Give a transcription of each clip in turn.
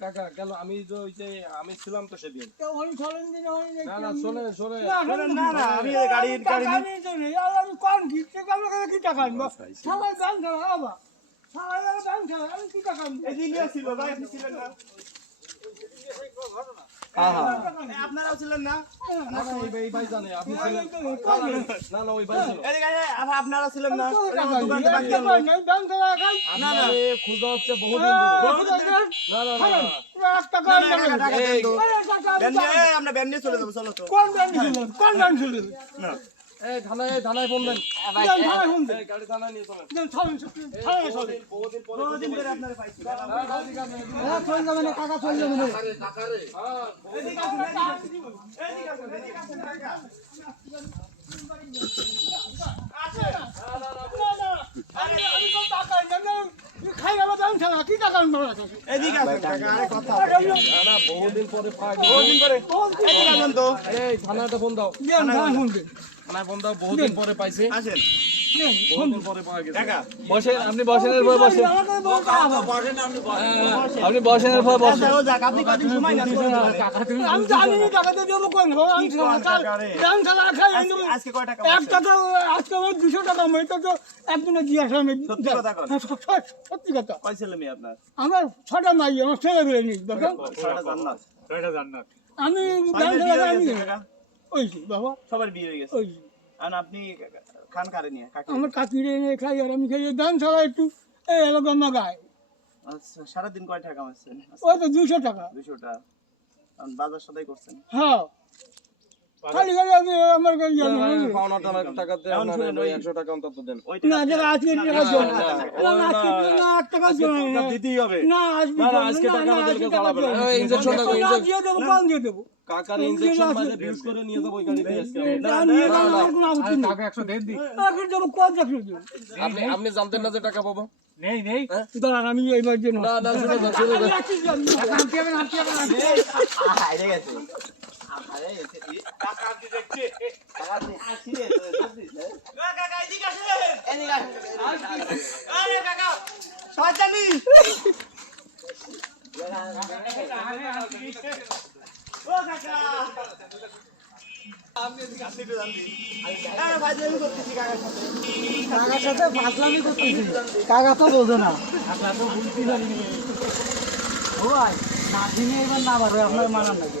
কাকা কেন আমি আমি ছিলাম তো সেদিন না না শোনে শোনে না আমি গাড়ি এই যে ইলিয়াস ছিল ভাই আপনি ছিলেন না এই আপনারাও ছিলেন না না না, এই ভাই- এই ভাই ছিলেন না না। ওই ভাই ছিল এদিকে আয়, আপ- আপনারা ছিলেন না খোঁজা হচ্ছে বহুদিন না না না, না না, না, আমরা ব্যান চলে যাব চলো তো না। এই থানায় এই থানায় ফোন দেন এই গাড়ি থানায় নিয়ে বহুদিন পরে বহুদিন পরে এই থানাতে ফোন দাও থানায় ফোন দাও বহুদিন পরে পাইছে। আসেন। বহুদিন পরে পাওয়া গেছে। কাকা বসেন আপনি বসেন এরপর বসেন। আপনি এরপর। আমি টাকাতে দেবো কোন আজকে- কয় টাকা? আজকে দুশো টাকা তো একদিনে দিয়ে আসলাম। সত্যি কথা কয় ছেলে মেয়ে আপনার? আমার ছটা মাই আমার ছেলে নিই আমি গেছে, কাকা? বাবা। সবার বিয়ে হয়ে গেছে। ওই আর আপনি খান কারে নিয়ে কাকে? আমার কাকিরে এনে খাই আর আমি খাই ব্যাংক চালা একটু এই আচ্ছা সারাদিন কয় টাকা কামাচ্ছেন ওই তো দুশো টাকা। দুশোটা কারণ বাজার সদাই করছেন? হ্যাঁ। খালি খালি আমি আমার কাছে জানি পাওনা টানা টাকাতে এখন আপনার শুনেন, ওই ওই- একশো টাকা অন্তত দেন না যেটা আজকে টাকা না, না, না, না না আজকে না এক টাকা জমা টাকা দিতেই হবে না আজকে না, না, আজকে টাকা না, আমাদেরকে আজকে না। জমা। টাকা, না, দিয়ে দেবো, পান দিয়ে দেবো। কাকার ইনজেকশন বাইরে বিউজ করে নিয়ে যাব ওই গাড়িতে আজকে না, আর না, নিয়ে না, যাব, না। আমার কোনো আপত্তি নেই। এখন যাব, কত দেখছ তুমি? আপনি আপনি জানতেন না যে টাকা পাবো দাঁড়ান, আমি এইবার জন্য না না শুনে যান শুনে যান না। কাকা তো আসেন আরে কাকা তো বোঝো না। ও ভাই, না দিনে এবার না পারবে, আপনার মানার নাকি?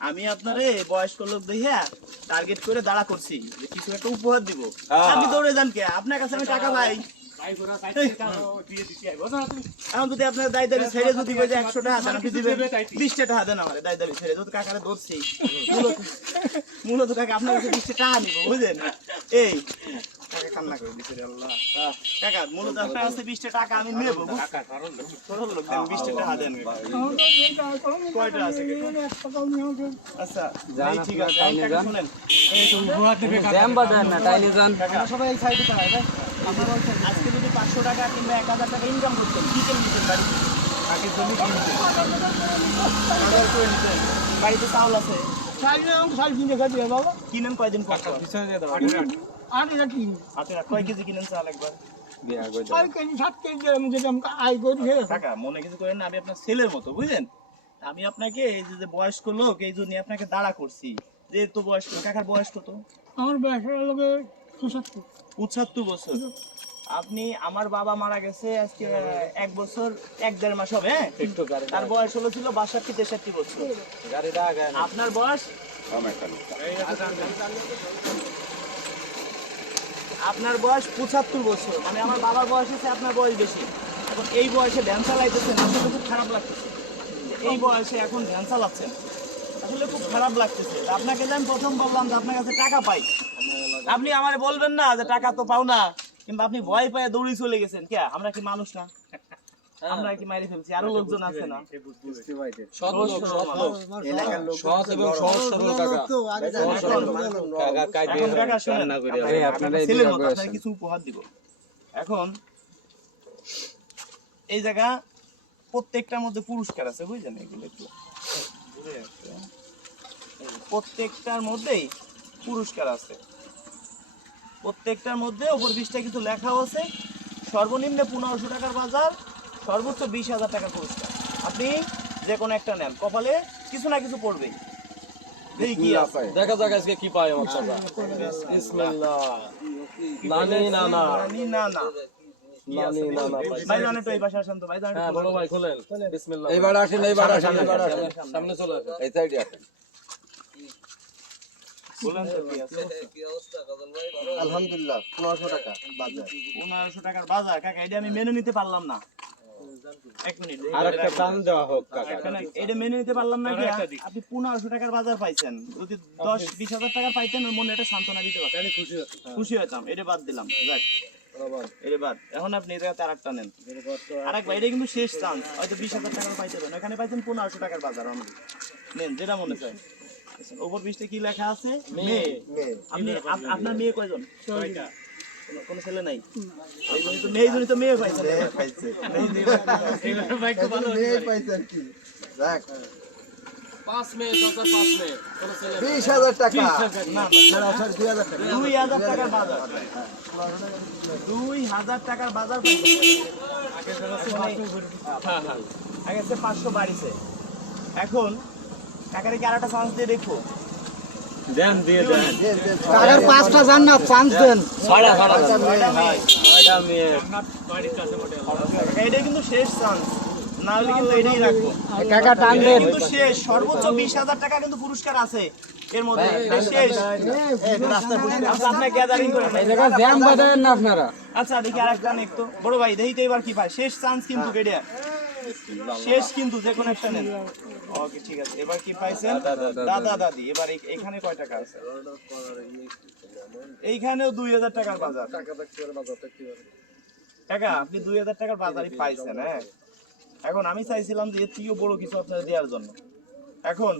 আমি আপনার বয়স্ক লোক দেখিয়া টার্গেট করে দাঁড়া করছি যে কিছু একটা উপহার দিব। আপনি দৌড়ে যান কে? আপনার কাছে আমি টাকা পাই। এখন যদি আপনার দায় দাবি ছেড়ে যদি একশো টাকা দেন আপনি দিবেন। বিশটা টাকা দেন আমার দায় দাবি ছেড়ে। যদি কাকারে ধরছি মূলত কাকা আপনার কাছে বিশটা টাকা নিব বুঝলেন? এই কান্না করে দিছে রে আল্লাহ কাকা মূলত আপনার কাছে বিশটা টাকা আমি নেব সরল লোক দেন বিশটা টাকা দেন আমার তো এই টাকা কম, আছে কাকা? এক টাকাও নিয়ে আমাকে আচ্ছা সবাই এই সাইডে দাঁড়ায়, তাই? আজকে যদি পাঁচশো টাকা কিংবা এক হাজার টাকা ইনকাম করতেন কি কেন দিতেন বাড়ি অর্ডার করে নিতেন। বাড়িতে চাউল আছে কিনে দিয়ে বাবা। কিনেন কয়দিন পর পর? আট হাজার কিনি। কয় কেজি কিনেন চাল একবার? ছয় কেজি, সাত কেজি আমি যেটা আমি আয় করি, টাকা মনে কিছু করেন না আমি আপনার ছেলের মতো বুঝলেন? আমি আপনাকে এই যে- যে বয়স্ক লোক এই জন্য আপনাকে দাঁড়া করছি। যে তো বয়স্ক কাকার বয়স কত? আমার বয়স। পঁচাত্তর। বছর। আপনি আমার বাবা মারা গেছে আজকে এক বছর এক দেড় মাস হবে হ্যাঁ? তার বয়স হলো ছিল বাষট্টি তেষট্টি বছর। আপনার বয়স? আপনার বয়স পঁচাত্তর বছর। মানে আমার বাবার বয়স হচ্ছে আপনার বয়স বেশি। এখন এই বয়সে ভ্যান চালাইতেছেন, আসলে খুব খারাপ লাগতেছে। এই বয়সে এখন ভ্যান চালাচ্ছেন আসলে খুব খারাপ লাগতেছে। আপনাকে যে আমি প্রথম বললাম যে আপনার কাছে টাকা পাই। আপনি আমার বলবেন না যে টাকা তো পাও না, কিংবা আপনি ভয় পায়ে দৌড়ে চলে গেছেন। কে? আমরা কি মানুষ না? আমরা কি মারি ফেলছি আরও লোকজন আছে না। সৎ লোক সৎ লোক। সৎ এবং সহজ সরল কাকা সহজ সরল কাকা শুনেন। আপনার ছেলের মতো আপনাকে কিছু উপহার দিব। এখন এই জায়গা প্রত্যেকটার মধ্যে পুরস্কার আছে বুঝলেন? এগুলো একটু হ্যাঁ? প্রত্যেকটার মধ্যেই পুরস্কার আছে। প্রত্যেকটার মধ্যে ওপর বিশটা কিছু লেখা আছে। সর্বনিম্ন পনেরোশো টাকার বাজার সর্বোচ্চ বিশ হাজার টাকার পুরস্কার। আপনি যে কোনো একটা নেন। কপালে কিছু না কিছু পড়বেই। দেখি যাক আজকে কি পাই আমার চাচা। বিসমিল্লাহ। নানি নানা। নানি না না নানি নানা ভাই জানে তো এই পাশে আসেন তো ভাই জানে হ্যাঁ বড় ভাই খোলেন। বিসমিল্লাহ। এইবার আসেন এইবার আসেন এইবার আসেন। সামনে চলে আসেন। এই সাইডে আসেন। বলেন তো কি আছে? আলহামদুলিল্লাহ পনেরোশো টাকা বাজার। পনেরোশো টাকার বাজার। কাকা এটা আমি মেনে নিতে পারলাম না। এক মিনিট আর একটা টান দেওয়া হোক কাকা। এটা মেনে নিতে পারলাম না আপনি পনেরোশো টাকার বাজার পাইছেন। যদি দশ বিশ টাকা পাইতেন মনে একটা সান্ত্বনা দিতে পারতেন খুশি হচ্ছে খুশি হতাম এটা বাদ দিলাম যাক। এখন আপনি এটা নেন আরেক ভাই এটা কিন্তু শেষ চান্স হয়তো বিশ হাজার টাকার পাইতে পারেন। এখানে পাইছেন পনেরোশো টাকার বাজার নেন যেটা মনে চায়। ওপর বিশটা কি লেখা আছে? মেয়ে। আপনি আপনার মেয়ে কয়জন? কোনো- ছেলে নাই। তো মেয়ে ছেলে নেই। বিশ হাজার টাকা। দুই হাজার টাকার বাজার। দুই হাজার টাকার বাজার পাইছেন। হ্যাঁ, হ্যাঁ। আগে পাঁচশো বাড়িছে। এখন টাকারে কি আর একটা চান্স দিয়ে দেখো দেন দিয়ে দেন। টাকার পাঁচটা জান্নাত চান্স দেন। ছয়টা ছয়টা। ছয়টা মেয়ে। ছয়টা মেয়ে এটা কিন্তু শেষ চান্স। না হলে কিন্তু এটাই রাখব। কাকা টান এটা দেন। কিন্তু শেষ। সর্বোচ্চ বিশ হাজার টাকা কিন্তু পুরস্কার আছে এর মধ্যে। শেষ। আচ্ছা, আপনার গ্যাদারিং করে জ্যাম বাঁধেন না আপনারা? আচ্ছা দেখি আরেকটা নেক তো। বড় ভাই দেখি তো এবার কি পায়। শেষ চান্স কিন্তু কেটে। শেষ কিন্তু যে কোনো একটা নেন। ওকে ঠিক আছে। এবার কি পাইছেন? দাদা দাদি এবার এখানে কয় টাকা আছে? এইখানেও দুই হাজার টাকার বাজার। টাকা আপনি দুই হাজার টাকার বাজারই পাইছেন হ্যাঁ? এখন আমি চাইছিলাম যে এর থেকেও বড় কিছু আপনার দেওয়ার জন্য। এখন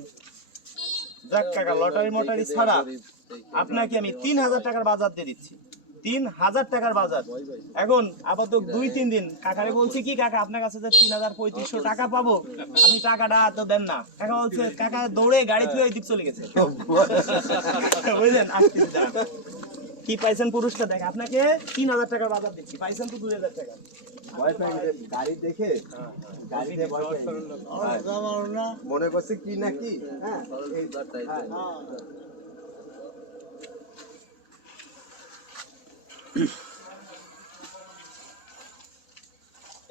যাক কাকা লটারি মটারি ছাড়া আপনাকে আমি তিন হাজার টাকার বাজার দিয়ে দিচ্ছি। তিন হাজার টাকার বাজার। এখন আপাতত দুই তিন দিন। কাকারে বলছি কি কাকা আপনার কাছে যে তিন হাজার পঁয়ত্রিশশো টাকা পাবো? আপনি টাকাটা তো দেন না। কাকা বলছে কাকা দৌড়ে গাড়ি থুয়ে দিক চলে গেছে। বুঝলেন? কি পাইছেন পুরস্কার দেখ আপনাকে তিন হাজার টাকার বাজার দিচ্ছি। পাইছেন তো দুই হাজার টাকা। গাড়ি দেখে গাড়ি দেখে? ভয় পাই। মনে করছে কি না কি? হ্যাঁ।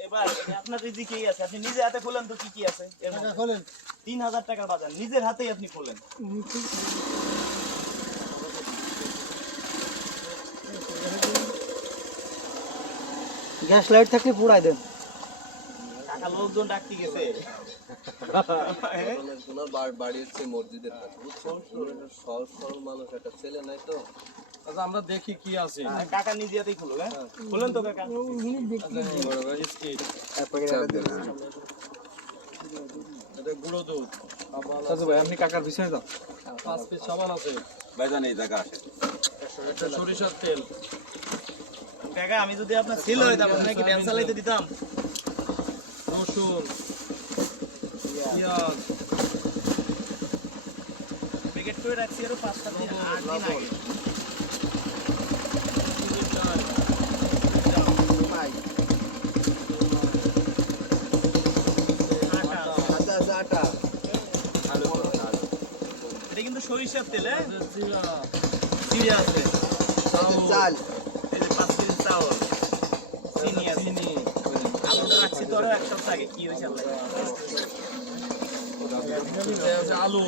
এবার আপনার রিজি আছে। আপনি নিজে হাতে খোলেন তো কি কি আছে? এর খোলেন। তিন হাজার টাকার বাজার। নিজের হাতেই আপনি খোলেন। গ্যাস লাইট থাকলে পুরাই দেন। টাকা লোকজন ডাকতে গেছে। হ্যাঁ? বাড়ি হচ্ছে মসজিদের কাছে সহজ সরল মানুষ একটা ছেলে নাই তো। আচ্ছা আমরা দেখি কি আছে। কাকা নিজে হাতেই খুলো হ্যাঁ? খুলেন তো কাকা। বড় ভাই স্কিট এটা গুঁড়ো দুধ। চাচু ভাই আপনি কাকার পিছনে যান। পাঁচ পিস সাবান আছে। ভাইজান এই জায়গা আসে একটা সরিষার তেল। কাকা আমি যদি আপনার ছেলে হইতাম আপনাকে ব্যায়াম চালাইতে দিতাম। রসুন পেঁয়াজ। প্যাকেট করে রাখছি আরও পাঁচ সাত দিন। আট দিন আগে আটা। আচ্ছা আচ্ছা আটা এটা কিন্তু সরিষার তেল হ্যাঁ? জিরে আছে। চাল। এই যে পাঁচ কেজি চাউল। চিনি আছে। চিনি। আলুটা রাখছি তো আরও এক সপ্তাহ আগে। কি হয়েছে আলু।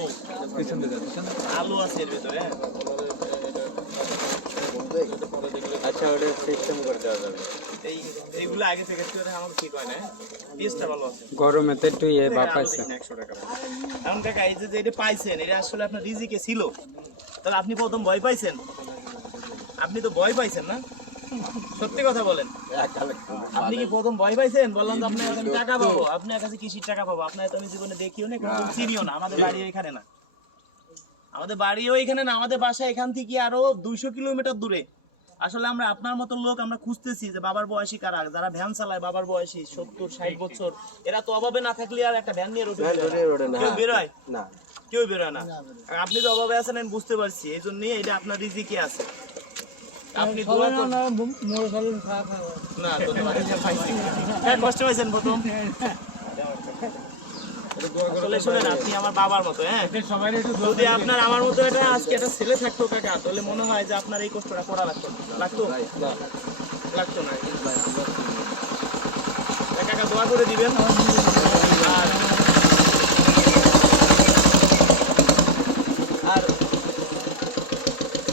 আলু আছে এর ভেতরে ওটা সিস্টেম করে দেওয়া যাবে। এই এইগুলো আগে থেকে করে আমার ঠিক হয় না টেস্টটা ভালো আছে। গরমে তো একটু ইয়ে বা আলু পাইছে দেখি না, 100 টাকা এখন কাকা এই যে যে এটা পাইছেন এটা আসলে আপনার রিজিকে ছিল। তাহলে আপনি প্রথম ভয় পাইছেন? আপনি তো ভয় পাইছেন না? সত্যি কথা বলেন। আপনি কি প্রথম ভয় পাইছেন? বললাম তো আপনার কাছে টাকা পাবো। আপনার কাছে কৃষির টাকা পাবো। আপনার তো আমি জীবনে দেখিও না কোনো চিনিও না। আমাদের বাড়ি এখানে না। আমাদের বাড়িও এখানে না। আমাদের বাসা এখান থেকে আরও দুইশো কিলোমিটার দূরে। আসলে আমরা আপনার মতো লোক আমরা খুঁজতেছি যে বাবার বয়সী কারা? যারা ভ্যান চালায় বাবার বয়সী সত্তর ষাট বছর এরা তো অভাবে না থাকলে আর একটা ভ্যান নিয়ে রোডে বেরোয় না। কেউ বেরোয়? না। কেউ বেরোয় না। আপনি তো অভাবে আছেন আমি বুঝতে পারছি। এই জন্যই এটা আপনার রিজিকে আছে? আপনি দোয়া চলেন করুন। না ধন্যবাদ। পাইছি। হ্যাঁ কষ্ট পাইছেন প্রথম। আসলে শুনেন আপনি আমার বাবার মতো হ্যাঁ? যদি আপনার আমার মতো এটা আজকে একটা ছেলে থাকতো কাকা তাহলে মনে হয় যে আপনার এই কষ্টটা করা লাগতো লাগতো? লাগতো না। কাকা দোয়া করে দিবেন। আর আর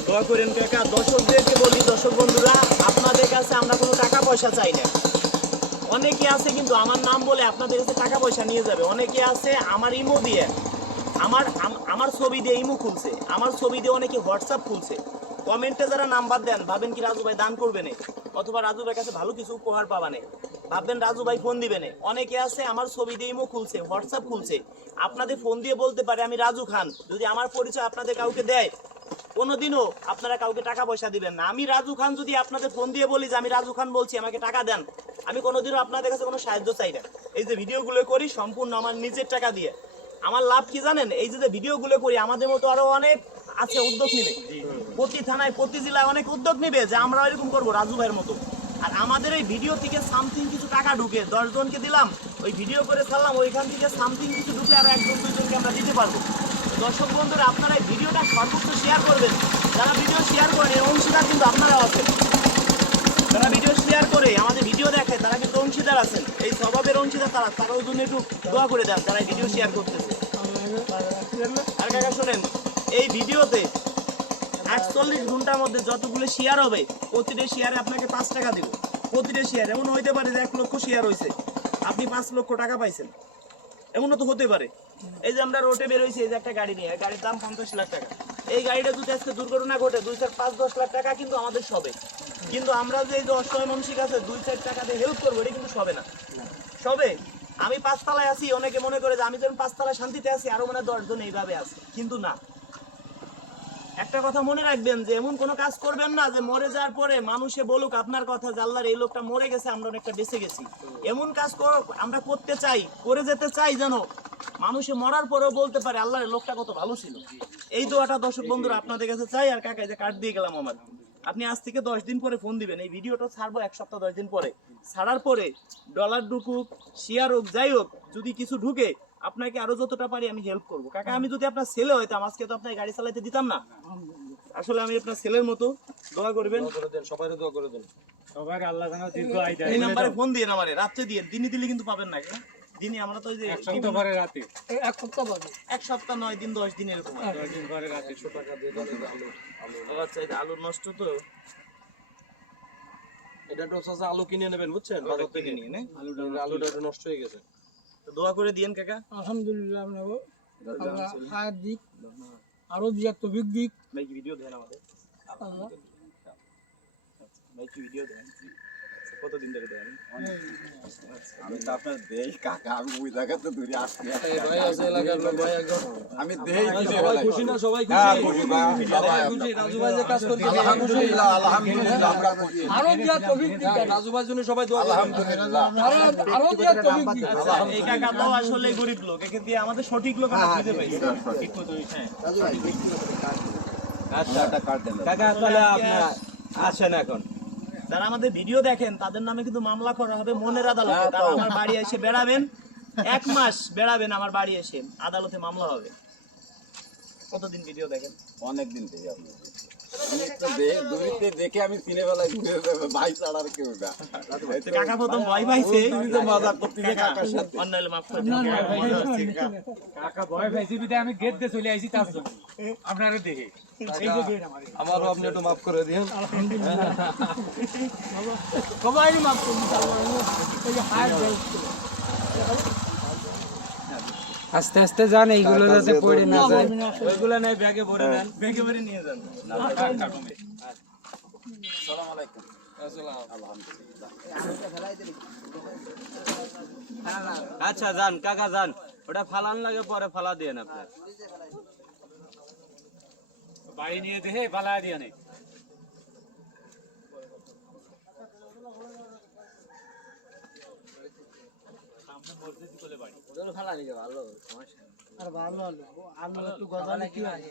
দোয়া করেন কাকা দর্শকদেরকে বলি দর্শক বন্ধুরা আপনাদের কাছে আমরা কোনো টাকা পয়সা চাই না। অনেকে আছে কিন্তু আমার নাম বলে আপনাদের কাছে টাকা পয়সা নিয়ে যাবে। অনেকে আছে আমার ইমো দিয়ে, আমার আমার ছবি দিয়ে ইমো খুলছে। আমার ছবি দিয়ে অনেকে হোয়াটসঅ্যাপ খুলছে। কমেন্টে যারা নাম্বার দেন, ভাবেন কি রাজু ভাই দান করবে না? অথবা রাজু ভাই কাছে ভালো কিছু উপহার পাবা না? ভাববেন রাজু ভাই ফোন দিবে না? অনেকে আছে আমার ছবি দিয়ে ইমো খুলছে, হোয়াটসঅ্যাপ খুলছে। আপনাদের ফোন দিয়ে বলতে পারে আমি রাজু খান। যদি আমার পরিচয় আপনাদের কাউকে দেয় কোনোদিনও আপনারা কাউকে টাকা পয়সা দিবেন না। আমি রাজু খান যদি আপনাদের ফোন দিয়ে বলি যে আমি রাজু খান বলছি আমাকে টাকা দেন আমি কোনোদিনও আপনাদের কাছে কোনো সাহায্য চাই না। এই যে ভিডিওগুলো করি সম্পূর্ণ আমার নিজের টাকা দিয়ে। আমার লাভ কি জানেন? এই যে ভিডিওগুলো করি আমাদের মতো আরও অনেক আছে উদ্যোগ নিবে। প্রতি থানায় প্রতি জেলায় অনেক উদ্যোগ নিবে যে আমরা এরকম করব রাজু ভাইয়ের মতো। আর আমাদের এই ভিডিও থেকে সামথিং কিছু টাকা ঢুকে দশ জনকে দিলাম ওই ভিডিও করে ছাড়লাম ওইখান থেকে সামথিং কিছু ঢুকে আর একজন দুজনকে আমরা দিতে পারব। দর্শক বন্ধুরা, আপনারা এই ভিডিওটা সর্বোচ্চ শেয়ার করবেন। যারা ভিডিও শেয়ার করেন এর অংশীদার কিন্তু আপনারাও আছেন। যারা ভিডিও শেয়ার করে আমাদের ভিডিও দেখে, তারা কিন্তু অংশীদার আছেন। এই স্বভাবের অংশীদার তারা তারা ওই জন্য একটু দোয়া করে দেন তারা ভিডিও শেয়ার করতেছে। আর কাকা, শোনেন, এই ভিডিওতে একচল্লিশ ঘণ্টার মধ্যে যতগুলো শেয়ার হবে, প্রতিটা শেয়ারে আপনাকে পাঁচ টাকা দিব। প্রতিটা শেয়ার এমন হইতে পারে যে এক লক্ষ শেয়ার হয়েছে আপনি পাঁচ লক্ষ টাকা পাইছেন। এমনও তো হতে পারে। এই যে আমরা রোডে বেরোইছি এই যে একটা গাড়ি নিয়ে গাড়ির দাম পঞ্চাশ লাখ টাকা। এই গাড়িটা যদি আজকে দুর্ঘটনা ঘটে, দুই চার পাঁচ দশ লাখ টাকা কিন্তু আমাদের সবে। কিন্তু আমরা যে এই যে অসহায় মানসিক আছে দুই চার টাকা দিয়ে হেল্প করব, এটা কিন্তু সবে না। সবে? আমি পাঁচতলায় আছি, অনেকে মনে করে যে আমি যেমন পাঁচতলায় শান্তিতে আছি, আরও মনে দশজন এইভাবে আছে। কিন্তু না। একটা কথা মনে রাখবেন যে এমন কোনো কাজ করবেন না যে মরে যাওয়ার পরে মানুষে বলুক, আপনার কথা যে আল্লাহর এই লোকটা মরে গেছে, আমরা অনেকটা বেঁচে গেছি। এমন কাজ কর- আমরা করতে চাই, করে যেতে চাই যেন মানুষে মরার পরেও বলতে পারে আল্লাহর এই লোকটা কত ভালো ছিল। এই দোয়াটা দর্শক বন্ধুরা আপনাদের কাছে চাই আর কাকা যে কার্ড দিয়ে গেলাম আমার। আপনি আজ থেকে দশ দিন পরে ফোন দিবেন। এই ভিডিওটা ছাড়বো এক সপ্তাহ দশ দিন পরে। ছাড়ার পরে ডলার ঢুকুক শেয়ার হোক যাই হোক যদি কিছু ঢুকে আপনাকে আরও যতটা পারি আমি হেল্প করব। কাকা আমি যদি আপনার ছেলে হইতাম আজকে তো আপনার গাড়ি চালাইতে দিতাম না। আসলে আমি আপনার ছেলের মতো। দোয়া করবেন। সবাই দোয়া করে দেন। সবার আল্লাহ এই নাম্বারে ফোন দিয়ে আমারে রাত্রে দিয়ে। দিনে দিলে কিন্তু পাবেন না দিনে আমরা তো এক সপ্তাহ পরে রাতে? এক সপ্তাহ বাদে এক সপ্তাহ নয় দিন দশ দিন এরকম দশ দিন পরে রাতে আচ্ছা আলু নষ্ট তো? এটা একটু চাচা আলু কিনে নেবেন বুঝছেন? বাজার থেকে। নিয়ে নে। আলুটা আলুটা একটু নষ্ট হয়ে গেছে। তো দোয়া করে দিয়েন কাকা। আলহামদুলিল্লাহ আপনাকে আল্লাহ হায়াত দিক আরও দিক তবিক দিক। ভাই ভিডিও দেন আমাদের? ভাই ভিডিও দেন? কতদিন ধরে দেন? আমি তো আপনার দেই কাকা আমি ওই জায়গাতে দূরে আসছি। ভাই আছে এলাকার লোক ভাই একজন আমি দেই সবাই খুশি না? সবাই হ্যাঁ, খুশি খুশি ভাই, সবাই খুশি? রাজু ভাই যে কাজ করছে আলহামদুলিল্লাহ আলহামদুলিল্লাহ আমরা খুশি। আরও দিয়া তবিক দিক রাজু ভাইয়ের জন্য সবাই দোয়া আলহামদুলিল্লাহ। আরও আরও দিয়া তবিক দিক আচ্ছা এই কাকা তো আসলে গরিব লোক একে দিয়ে আমাদের সঠিক লোক আমরা খুঁজে পাইছি ঠিক মতো হ্যাঁ। আচ্ছা কাকা তাহলে আপনার আসেন এখন। যারা আমাদের ভিডিও দেখেন তাদের নামে কিন্তু মামলা করা হবে মনের আদালতে। তারা আমার বাড়ি এসে বেড়াবেন এক মাস বেড়াবেন আমার বাড়ি এসে। আদালতে মামলা হবে। কতদিন ভিডিও দেখেন? অনেক দিন থেকে আপনি দেখে আমি সিনেবেলায় ঘুরে ভাই ছাড়ার কেউ না। কাকা প্রথম ভয় পাইছে। তুমি তো মজা করতেছে কাকার সাথে। মাফ করে কাকা ভয় পাইছি বিদায় আমি গেট দিয়ে চলে আইছি তার জন্য। আপনারা দেখে। আমারও আপনি একটু মাফ করে দিন সবাই মাফ করবি আল্লাহ এই যে হায়াত দেয় আস্তে আস্তে যান এইগুলো যাতে পড়ে না যায়। ওইগুলো নাই ব্যাগে ভরে নেন। ব্যাগে ভরে নিয়ে যান। সালাম আলাইকুম। আচ্ছা যান কাকা যান। ওটা ফালান লাগে পরে ফালা দিয়ে আপনি। বাড়ি নিয়ে দেহে পালা দিয়ে নেই। আর ভালো আলু আলু একটু গজালে কি হয়।